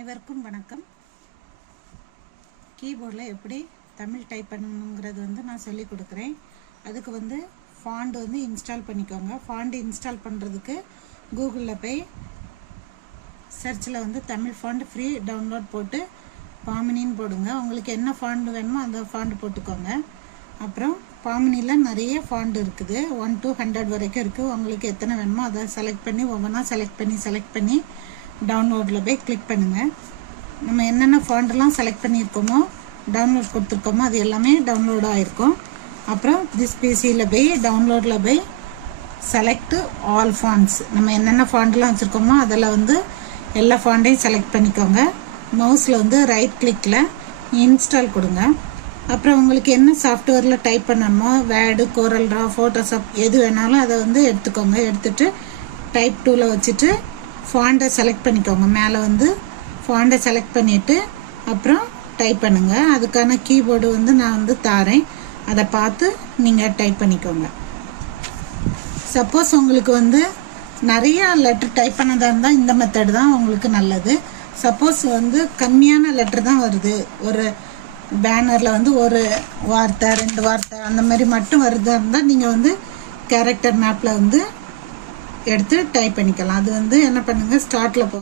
அனைவருக்கும் வணக்கம். கீபோர்டில் எப்படி தமிழ் டைப் பண்ணணுங்கிறது வந்து நான் சொல்லி கொடுக்குறேன். அதுக்கு வந்து ஃபாண்ட் வந்து இன்ஸ்டால் பண்ணிக்கோங்க. ஃபாண்ட் இன்ஸ்டால் பண்ணுறதுக்கு கூகுளில் போய் சர்ச்சில் வந்து தமிழ் ஃபாண்ட் ஃப்ரீ டவுன்லோட் போட்டு பாமினின்னு போடுங்க. உங்களுக்கு என்ன ஃபாண்ட் வேணுமோ அந்த ஃபாண்ட் போட்டுக்கோங்க. அப்புறம் பாமினியில் நிறைய ஃபாண்ட் இருக்குது. ஒன் டூ ஹண்ட்ரட் வரைக்கும் இருக்குது உங்களுக்கு எத்தனை வேணுமோ அதை செலக்ட் பண்ணி ஒவ்வொன்றா செலக்ட் பண்ணி செலக்ட் பண்ணி டவுன்லோடில் போய் கிளிக் பண்ணுங்கள் நம்ம என்னென்ன ஃபாண்டெல்லாம் செலக்ட் பண்ணியிருக்கோமோ டவுன்லோட் கொடுத்துருக்கோமோ அது எல்லாமே டவுன்லோட் ஆகிருக்கும் அப்புறம் திஸ் பிசியில் போய் டவுன்லோடில் போய் செலக்ட் ஆல் ஃபாண்ட்ஸ் நம்ம என்னென்ன ஃபாண்டெலாம் வச்சுருக்கோமோ அதில் வந்து எல்லா ஃபாண்டையும் செலக்ட் பண்ணிக்கோங்க. மவுஸில் வந்து ரைட் கிளிக்கில் இன்ஸ்டால் கொடுங்க. அப்புறம் உங்களுக்கு என்ன சாஃப்ட்வேரில் டைப் பண்ணணுமோ வேர்டு கோரல்ரா ஃபோட்டோஷாப் எது வேணாலும் அதை வந்து எடுத்துக்கோங்க. எடுத்துகிட்டு டைப் டூவில் வச்சுட்டு ஃபாண்டை செலக்ட் பண்ணிக்கோங்க. மேலே வந்து ஃபாண்டை செலக்ட் பண்ணிவிட்டு அப்புறம் டைப் பண்ணுங்கள் அதுக்கான கீபோர்டு வந்து நான் வந்து தாரேன். அதை பார்த்து நீங்கள் டைப் பண்ணிக்கோங்க. சப்போஸ் உங்களுக்கு வந்து நிறைய லெட்டர் டைப் பண்ணதாக இருந்தால் இந்த மெத்தட் தான் உங்களுக்கு நல்லது. சப்போஸ் வந்து கம்மியான லெட்டர் தான் வருது. ஒரு பேனரில் வந்து ஒரு வார்த்தை ரெண்டு வார்த்தை அந்த மாதிரி மட்டும் வருதா இருந்தால் நீங்கள் வந்து கேரக்டர் மேப்பில் வந்து எடுத்து டைப் பண்ணிக்கலாம். அது வந்து என்ன பண்ணுங்கள் ஸ்டார்ட்டில் போ